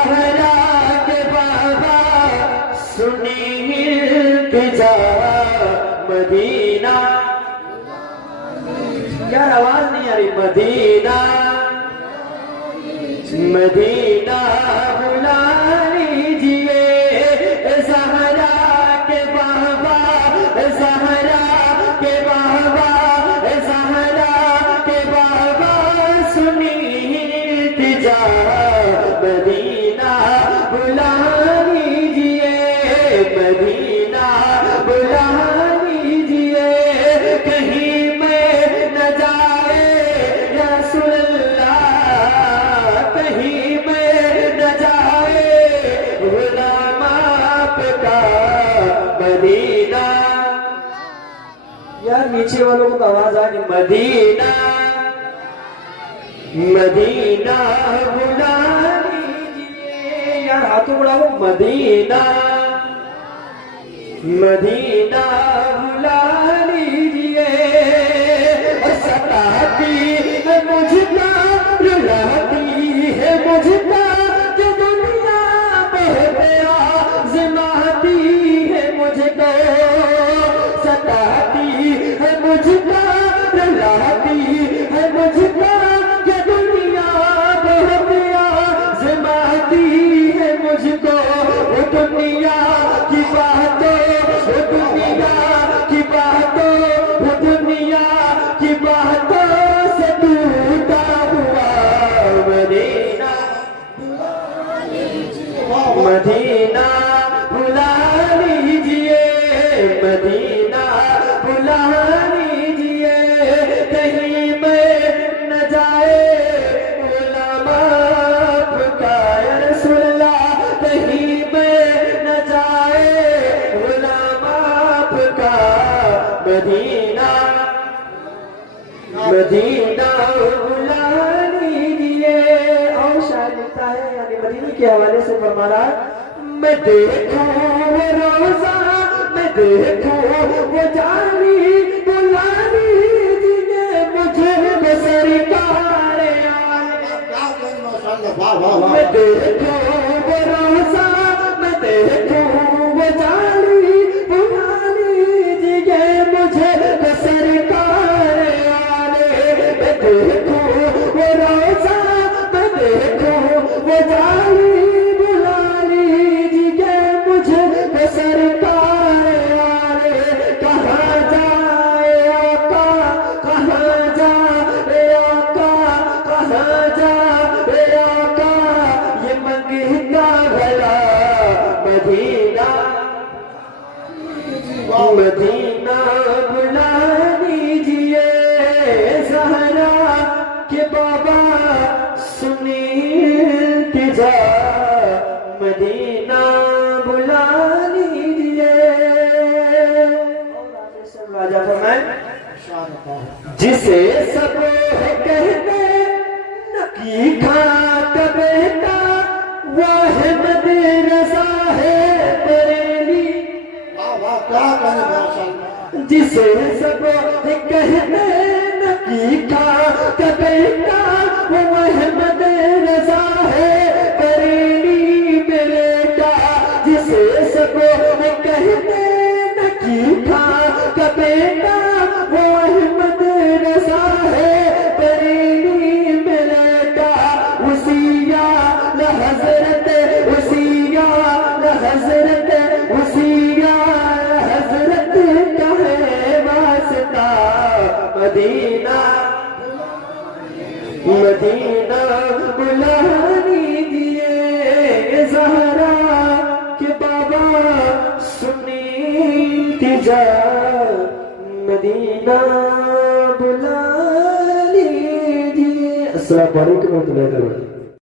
सहरा के बाबा सुनी इल्तिजा मदीना। यार आवाज नहीं आ रही। मदीना मदीना बुला लीजिए सहरा के बाबा, सहरा के बाबा, सहरा के बाबा सुनी इल्तिजा मदीना बुला लीजिए, मदीना बुला लीजिए। कहीं में न जाए रसूल अल्लाह, कहीं में न जाए गुलाम आपका मदीना। यार नीचे वालों को आवाज आ रही। मदीना मदीना बुला लीजिए। यार हाथों बढ़ाओ। मदीना मदीना बुला लीजिए। सताती है मुझको, रुलाती है मुझको, जो दुनिया बहुत आज़माती है मुझको। सताती है मुझको, रुलाती है मुझको, जो दुनिया बहुत आज़माती है मुझको। वो दुनिया की बातों, वो दुनिया की बातों, वो दुनिया की बातों से टूटा हुआ मदीना, मदीना बुला लीजिए, मदीना बुला लीजिए। कहीं में न जाए गुलाम आपका या रसूल अल्लाह, कहीं में न जाए गुलाम आपका मदीना, मदीना बुला लीजिए। और शायद लिखता है यानी मदीने के हवाले से फरमाना, मैं देखूं वो रोजा, मैं देखूं वो जानी, बुला लीजिए मुझे वो सरकार आले। मैं देखूं वो रोजा, मैं देखूं वो जानी, बुला लीजिए मुझे वो सरकार आले। मैं देखूं वो रोजा, मैं देखूं वो जानी, बुला लीजिए मुझे वो सरकार आले। कहाँ जाए आका, कहाँ जाए आका, कहाँ जाए आका, ये मंगता भला मदीना, मदीना बुला लीजिए। सहरा के बाबा सुनी इल्तिजा मदीना बुला लीजिए। और आगे से राजा फरमाए, जिसे सब कहते नकी खात बेटा, वाह मदरसा है बरेली। जिसे सब कहते नकी खात बेटा, वह मदरसा है बरेली बेटा। जिसे सब कहते नकी खात बेटा, वह मदरसा है बरेली बेटा। उसिया न हजरत, उसिया न हजरत, उसिया हजरत का है वास्ता मदीना, मदीना बुला लीजिए। ज़हरा के बाबा सुनी इल्तिजा मदीना बुला लीजिए। अस्सलाम वालेकुम।